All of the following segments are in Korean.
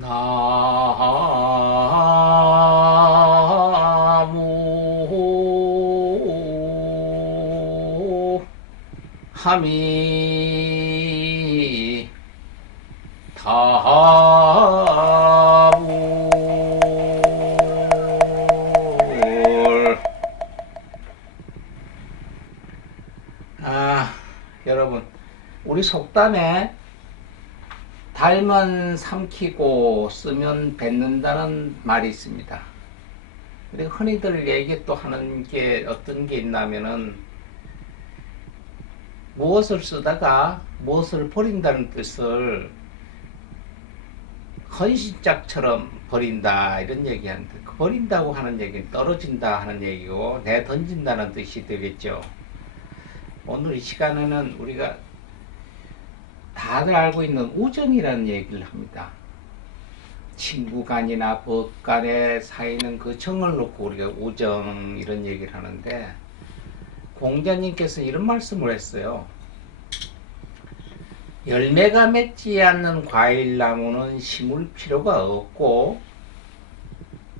나무 하미 타불. 여러분, 우리 속담에 달면 삼키고 쓰면 뱉는다는 말이 있습니다. 그리고 흔히들 얘기 또 하는 게 어떤 게 있냐면은 무엇을 쓰다가 무엇을 버린다는 뜻을 헌신짝처럼 버린다 이런 얘기하는데, 그 버린다고 하는 얘기는 떨어진다 하는 얘기고 내던진다는 뜻이 되겠죠. 오늘 이 시간에는 우리가 다들 알고 있는 우정이라는 얘기를 합니다. 친구 간이나 법 간의 사이는 그 정을 놓고 우리가 우정 이런 얘기를 하는데, 공자님께서 이런 말씀을 했어요. 열매가 맺지 않는 과일나무는 심을 필요가 없고,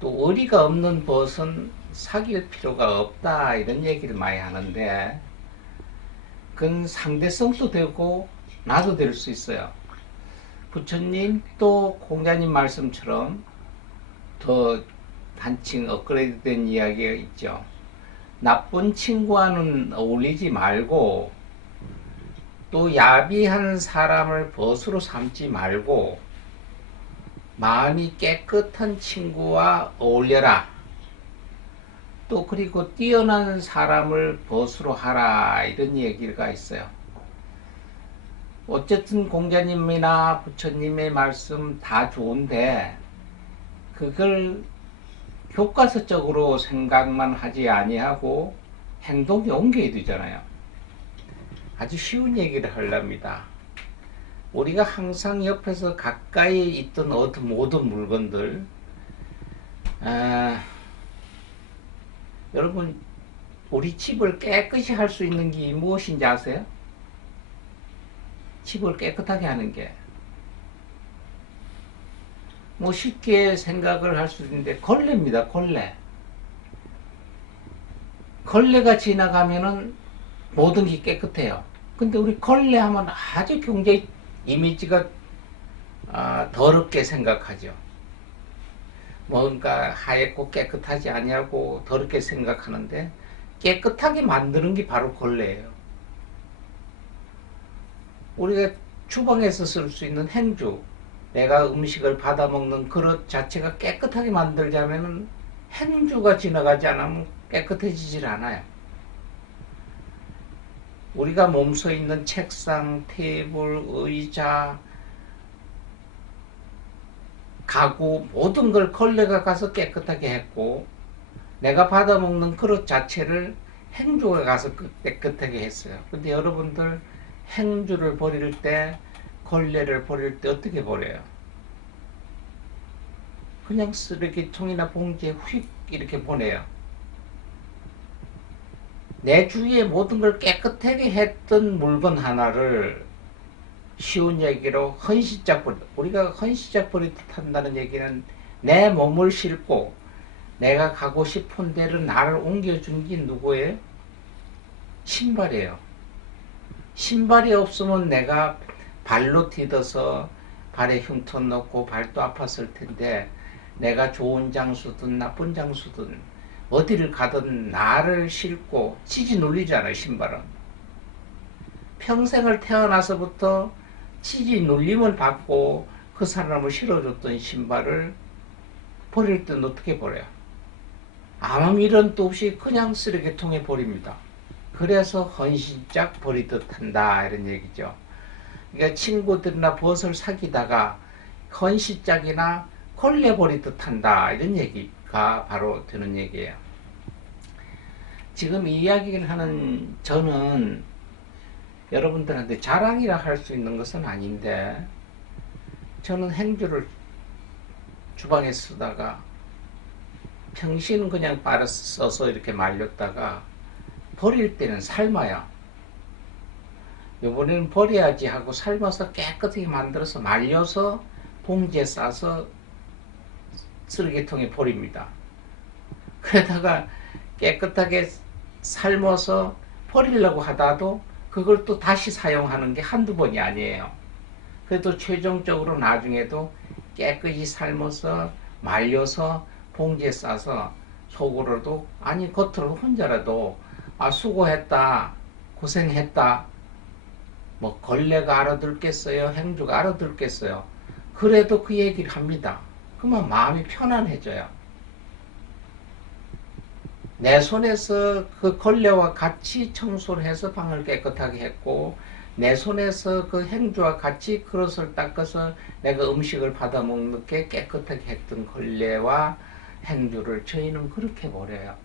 또 의리가 없는 벗은 사귈 필요가 없다 이런 얘기를 많이 하는데, 그건 상대성도 되고 나도 될 수 있어요. 부처님 또 공자님 말씀처럼 더 한층 업그레이드 된 이야기가 있죠. 나쁜 친구와는 어울리지 말고, 또 야비한 사람을 벗으로 삼지 말고, 마음이 깨끗한 친구와 어울려라. 또 그리고 뛰어난 사람을 벗으로 하라 이런 얘기가 있어요. 어쨌든 공자님이나 부처님의 말씀 다 좋은데, 그걸 교과서적으로 생각만 하지 아니하고 행동에 옮겨야 되잖아요. 아주 쉬운 얘기를 하렵니다. 우리가 항상 옆에서 가까이 있던 모든 물건들, 여러분, 우리 집을 깨끗이 할 수 있는 게 무엇인지 아세요? 집을 깨끗하게 하는 게 뭐 쉽게 생각을 할 수 있는데, 걸레입니다. 걸레가 지나가면은 모든 게 깨끗해요. 근데 우리 걸레 하면 아주 굉장히 이미지가 더럽게 생각하죠. 뭔가 하얗고 깨끗하지 아니하고 더럽게 생각하는데, 깨끗하게 만드는 게 바로 걸레예요. 우리가 주방에서 쓸 수 있는 행주, 내가 음식을 받아 먹는 그릇 자체가 깨끗하게 만들자면 행주가 지나가지 않으면 깨끗해지질 않아요. 우리가 몸서 있는 책상, 테이블, 의자, 가구 모든 걸 걸레가 가서 깨끗하게 했고, 내가 받아 먹는 그릇 자체를 행주가 가서 깨끗하게 했어요. 근데 여러분들 행주를 버릴 때, 걸레를 버릴 때 어떻게 버려요? 그냥 쓰레기통이나 봉지에 휙 이렇게 보내요. 내 주위에 모든 걸 깨끗하게 했던 물건 하나를 쉬운 얘기로 헌시짝 버리, 우리가 헌시짝 버리듯 한다는 얘기는 내 몸을 싣고 내가 가고 싶은 데로 나를 옮겨준 게 누구예요? 신발이에요. 신발이 없으면 내가 발로 디뎌서 발에 흉터 넣고 발도 아팠을 텐데, 내가 좋은 장수든 나쁜 장수든 어디를 가든 나를 싣고 치지 눌리잖아요. 신발은 평생을 태어나서부터 치지 눌림을 받고 그 사람을 실어줬던 신발을 버릴 때는 어떻게 버려요? 아무 미련도 없이 그냥 쓰레기통에 버립니다. 그래서 헌신짝 버리듯 한다 이런 얘기죠. 그러니까 친구들이나 벗을 사귀다가 헌신짝이나 걸레 버리듯 한다 이런 얘기가 바로 되는 얘기예요. 지금 이 이야기를 하는 저는 여러분들한테 자랑이라 할 수 있는 것은 아닌데, 저는 행주를 주방에 쓰다가 평시는 그냥 빨아 써서 이렇게 말렸다가 버릴 때는 삶아요. 이번에는 버려야지 하고 삶아서 깨끗하게 만들어서 말려서 봉지에 싸서 쓰레기통에 버립니다. 그러다가 깨끗하게 삶아서 버리려고 하다도 그걸 또 다시 사용하는 게 한두 번이 아니에요. 그래도 최종적으로 나중에도 깨끗이 삶아서 말려서 봉지에 싸서 속으로도 아니 겉으로 혼자라도 아 수고했다 고생했다 뭐 걸레가 알아듣겠어요 행주가 알아듣겠어요. 그래도 그 얘기를 합니다. 그러면 마음이 편안해져요. 내 손에서 그 걸레와 같이 청소를 해서 방을 깨끗하게 했고 내 손에서 그 행주와 같이 그릇을 닦아서 내가 음식을 받아 먹는 게 깨끗하게 했던 걸레와 행주를 저희는 그렇게 버려요.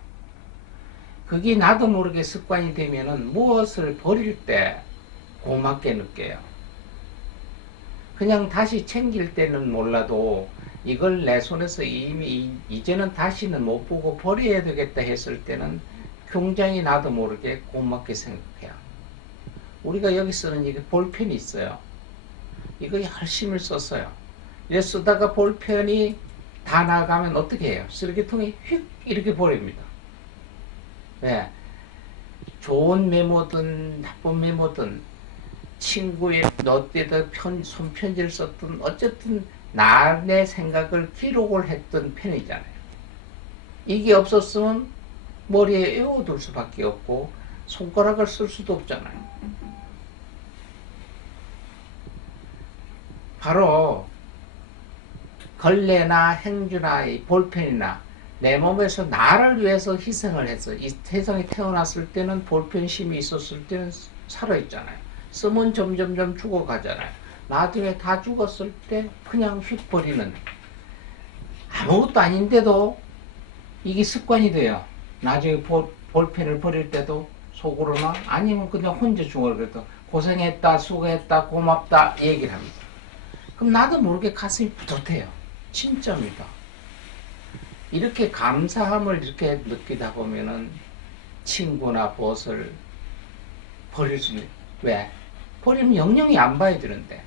그게 나도 모르게 습관이 되면은 무엇을 버릴 때 고맙게 느껴요. 그냥 다시 챙길 때는 몰라도 이걸 내 손에서 이미 이제는 다시는 못 보고 버려야 되겠다 했을 때는 굉장히 나도 모르게 고맙게 생각해요. 우리가 여기 쓰는 이게 볼펜이 있어요. 이거 열심히 썼어요. 이래 쓰다가 볼펜이 다 나가면 어떻게 해요? 쓰레기통에 휙 이렇게 버립니다. 네. 좋은 메모든 나쁜 메모든 친구의 너때다 손편지를 썼든 어쨌든 나의 생각을 기록을 했던 펜이잖아요. 이게 없었으면 머리에 외워둘 수밖에 없고 손가락을 쓸 수도 없잖아요. 바로 걸레나 행주나 이 볼펜이나 내 몸에서 나를 위해서 희생을 해서 이 세상에 태어났을 때는 볼펜 심이 있었을 때는 살아있잖아요. 쓰면 점점점 죽어가잖아요. 나중에 다 죽었을 때 그냥 휙 버리는 아무것도 아닌데도 이게 습관이 돼요. 나중에 볼펜을 버릴 때도 속으로나 아니면 그냥 혼자 중얼거려도 고생했다 수고했다 고맙다 얘기를 합니다. 그럼 나도 모르게 가슴이 뿌듯해요. 진짜입니다. 이렇게 감사함을 이렇게 느끼다 보면은 친구나 벗을 버릴 수 있는 왜? 버리면 영영이 안 봐야 되는데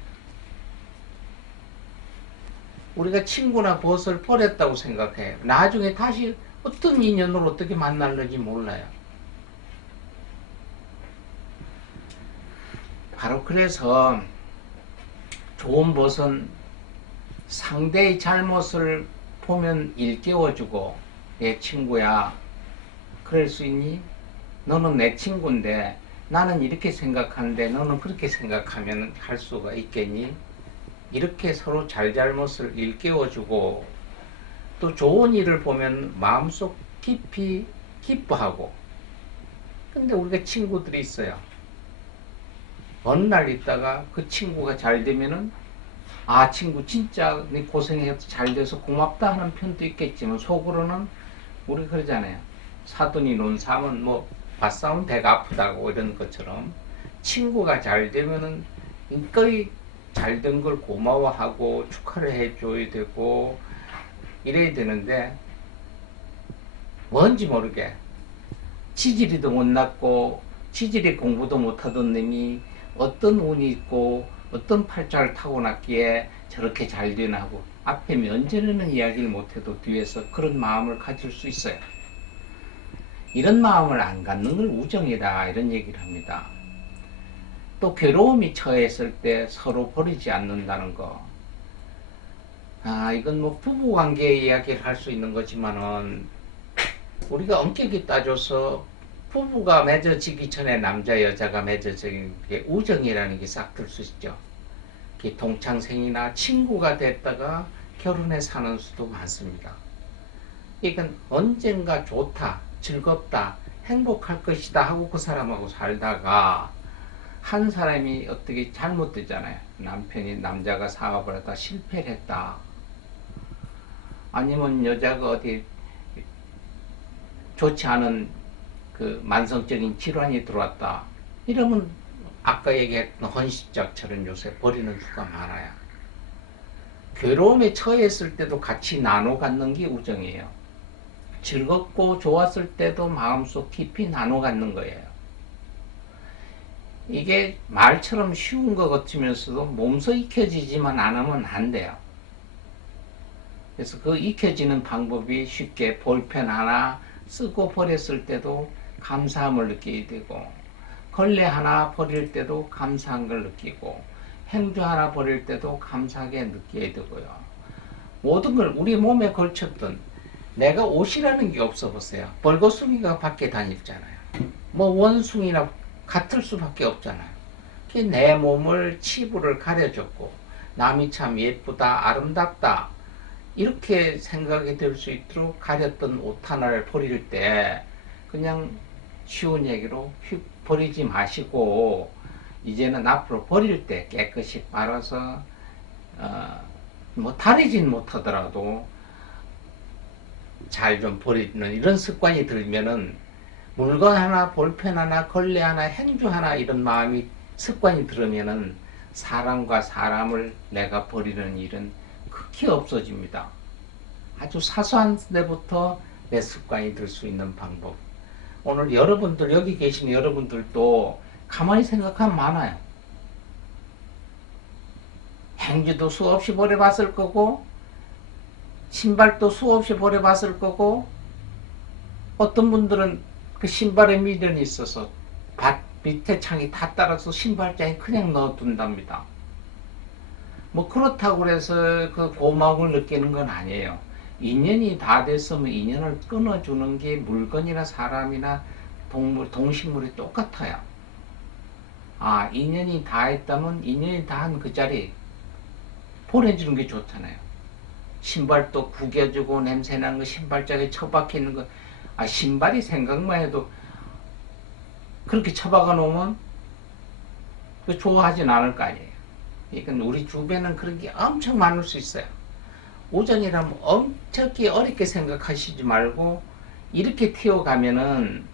우리가 친구나 벗을 버렸다고 생각해요. 나중에 다시 어떤 인연으로 어떻게 만날는지 몰라요. 바로 그래서 좋은 벗은 상대의 잘못을 보면 일깨워주고 내 친구야 그럴 수 있니? 너는 내 친구인데 나는 이렇게 생각하는데 너는 그렇게 생각하면 할 수가 있겠니? 이렇게 서로 잘잘못을 일깨워주고 또 좋은 일을 보면 마음속 깊이 기뻐하고 근데 우리가 친구들이 있어요. 어느 날 있다가 그 친구가 잘 되면은 아 친구 진짜 네 고생해서 잘 돼서 고맙다 하는 편도 있겠지만 속으로는 우리 그러잖아요. 사돈이 논 삼은 뭐 밭싸움 배가 아프다고 이런 것처럼 친구가 잘 되면은 거의 잘 된 걸 고마워하고 축하를 해줘야 되고 이래야 되는데 뭔지 모르게 지질이도 못났고 지질이 공부도 못하던 놈이 어떤 운이 있고 어떤 팔자를 타고났기에 저렇게 잘 되나 하고 앞에 면전에는 이야기를 못해도 뒤에서 그런 마음을 가질 수 있어요. 이런 마음을 안 갖는 걸 우정이다 이런 얘기를 합니다. 또 괴로움이 처했을 때 서로 버리지 않는다는 거. 아 이건 뭐 부부관계의 이야기를 할 수 있는 거지만은 우리가 엄격히 따져서 부부가 맺어지기 전에 남자 여자가 맺어지는 게 우정이라는 게 싹 들 수 있죠. 동창생이나 친구가 됐다가 결혼해 사는 수도 많습니다. 이건 언젠가 좋다, 즐겁다, 행복할 것이다 하고 그 사람하고 살다가 한 사람이 어떻게 잘못되잖아요. 남자가 사업을 하다 실패를 했다. 아니면 여자가 어디 좋지 않은 그 만성적인 질환이 들어왔다. 이러면 아까 얘기했던 헌신짝처럼 요새 버리는 수가 많아요. 괴로움에 처했을 때도 같이 나눠 갖는 게 우정이에요. 즐겁고 좋았을 때도 마음속 깊이 나눠 갖는 거예요. 이게 말처럼 쉬운 것 같으면서도 몸소 익혀지지만 않으면 안 돼요. 그래서 그 익혀지는 방법이 쉽게 볼펜 하나 쓰고 버렸을 때도 감사함을 느끼게 되고, 걸레 하나 버릴 때도 감사한 걸 느끼고, 행주 하나 버릴 때도 감사하게 느끼게 되고요. 모든 걸 우리 몸에 걸쳤던, 내가 옷이라는 게 없어 보세요. 벌거숭이가 밖에 다녔잖아요. 뭐 원숭이나 같을 수밖에 없잖아요. 내 몸을 치부를 가려줬고, 남이 참 예쁘다, 아름답다 이렇게 생각이 들 수 있도록 가렸던 옷 하나를 버릴 때 그냥 쉬운 얘기로 휙 버리지 마시고, 이제는 앞으로 버릴 때 깨끗이 빨아서 뭐 다리진 못하더라도 잘 좀 버리는 이런 습관이 들면은, 물건 하나, 볼펜 하나, 걸레 하나, 행주 하나 이런 마음이 습관이 들으면은 사람과 사람을 내가 버리는 일은 극히 없어집니다. 아주 사소한 데부터 내 습관이 들 수 있는 방법. 오늘 여러분들, 여기 계신 여러분들도 가만히 생각하면 많아요. 행주도 수없이 버려봤을 거고, 신발도 수없이 버려봤을 거고, 어떤 분들은 그 신발에 미련이 있어서 밭 밑에 창이 다 따라서 신발장에 그냥 넣어둔답니다. 뭐 그렇다고 해서 그 고마움을 느끼는 건 아니에요. 인연이 다 됐으면 인연을 끊어주는 게 물건이나 사람이나 동물, 동식물이 똑같아요. 아, 인연이 다 했다면 인연이 다 한 그 자리 보내주는 게 좋잖아요. 신발도 구겨주고 냄새나는 거, 신발장에 처박혀 있는 거, 아, 신발이 생각만 해도 그렇게 처박아 놓으면 좋아하진 않을 거 아니에요. 그러니까 우리 주변은 그런 게 엄청 많을 수 있어요. 우정이라면 엄청 어렵게 생각하시지 말고, 이렇게 튀어가면은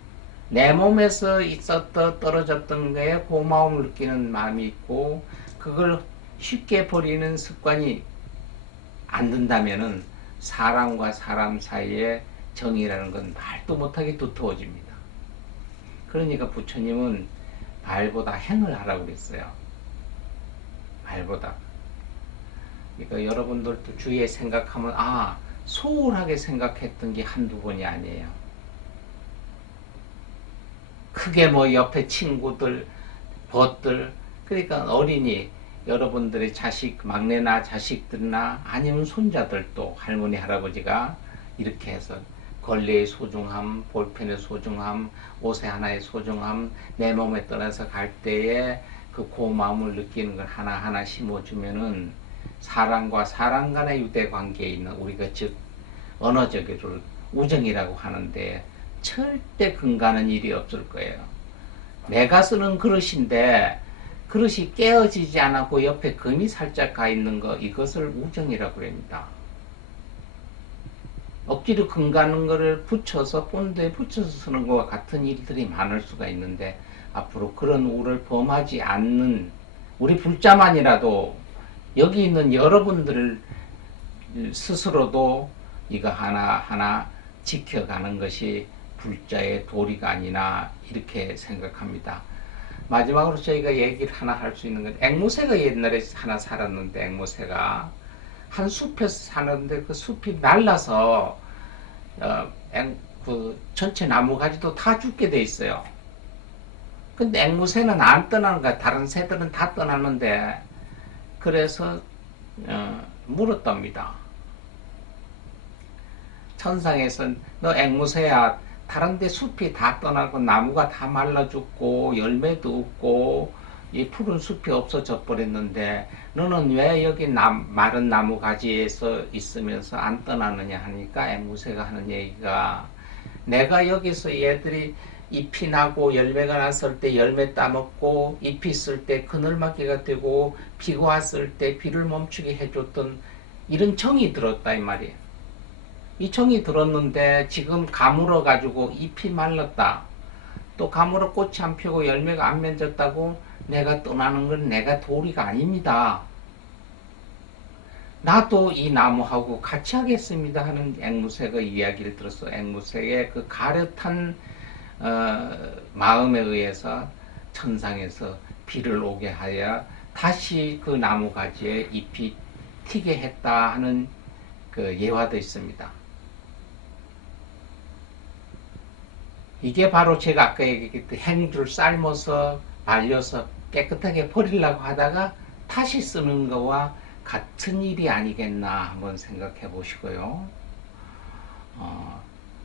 내 몸에서 있었던 떨어졌던 거에 고마움을 느끼는 마음이 있고, 그걸 쉽게 버리는 습관이 안 든다면은 사람과 사람 사이에 정이라는 건 말도 못하게 두터워집니다. 그러니까 부처님은 말보다 행을 하라고 그랬어요. 말보다. 그러니까 여러분들도 주위에 생각하면, 아, 소홀하게 생각했던 게 한두 번이 아니에요. 크게 뭐 옆에 친구들, 벗들, 그러니까 어린이, 여러분들의 자식, 막내나 자식들이나 아니면 손자들도 할머니, 할아버지가 이렇게 해서 걸레의 소중함, 볼펜의 소중함, 옷의 하나의 소중함, 내 몸에 떠나서 갈 때에 그 고마움을 느끼는 걸 하나하나 심어주면은 사람과 사람 간의 유대 관계에 있는, 우리가 즉 언어적으로 우정이라고 하는데 절대 근가는 일이 없을 거예요. 내가 쓰는 그릇인데 그릇이 깨어지지 않았고 옆에 금이 살짝 가 있는 거, 이것을 우정이라고 합니다. 억지로 금 가는 거를 붙여서 본드에 붙여서 쓰는 것과 같은 일들이 많을 수가 있는데, 앞으로 그런 우를 범하지 않는 우리 불자만이라도 여기 있는 여러분들 스스로도 이거 하나하나 지켜가는 것이 불자의 도리가 아니나 이렇게 생각합니다. 마지막으로 저희가 얘기를 하나 할 수 있는 건, 앵무새가 옛날에 하나 살았는데, 앵무새가 한 숲에서 사는데 그 숲이 날라서 그 전체 나무가지도 다 죽게 돼 있어요. 근데 앵무새는 안 떠나는 거야. 다른 새들은 다 떠나는데, 그래서 물었답니다. 천상에서 너 앵무새야, 다른데 숲이 다 떠나고 나무가 다 말라 죽고 열매도 없고 이 푸른 숲이 없어져 버렸는데 너는 왜 여기 마른 나무 가지에서 있으면서 안 떠나느냐 하니까, 앵무새가 하는 얘기가, 내가 여기서 얘들이 잎이 나고 열매가 났을 때 열매 따먹고, 잎이 있을 때 그늘막이가 되고, 비가 왔을 때 비를 멈추게 해줬던 이런 정이 들었다 이 말이에요. 이 정이 들었는데 지금 가물어 가지고 잎이 말랐다, 또 가물어 꽃이 안 피고 열매가 안 맺었다고 내가 떠나는 건 내가 도리가 아닙니다. 나도 이 나무하고 같이 하겠습니다 하는 앵무새가 이야기를 들었어. 앵무새의 그 가련한 마음에 의해서 천상에서 비를 오게 하여 다시 그 나무 가지에 잎이 튀게 했다 하는 그 예화도 있습니다. 이게 바로 제가 아까 얘기했던 행주를 삶아서 말려서 깨끗하게 버리려고 하다가 다시 쓰는 거와 같은 일이 아니겠나 한번 생각해 보시고요.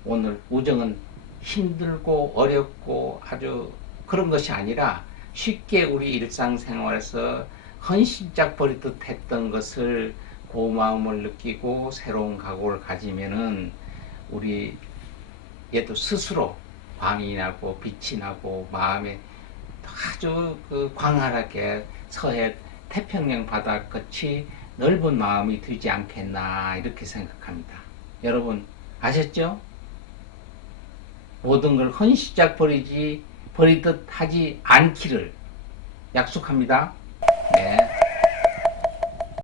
오늘 우정은 힘들고 어렵고 아주 그런 것이 아니라 쉽게 우리 일상생활에서 헌신짝 버리듯 했던 것을 고마움을 느끼고 새로운 각오를 가지면은 우리 얘도 스스로 광이 나고 빛이 나고 마음에 아주 그 광활하게 서해 태평양 바다같이 넓은 마음이 되지 않겠나 이렇게 생각합니다. 여러분 아셨죠? 모든 걸 헌신짝 버리듯 하지 않기를 약속합니다.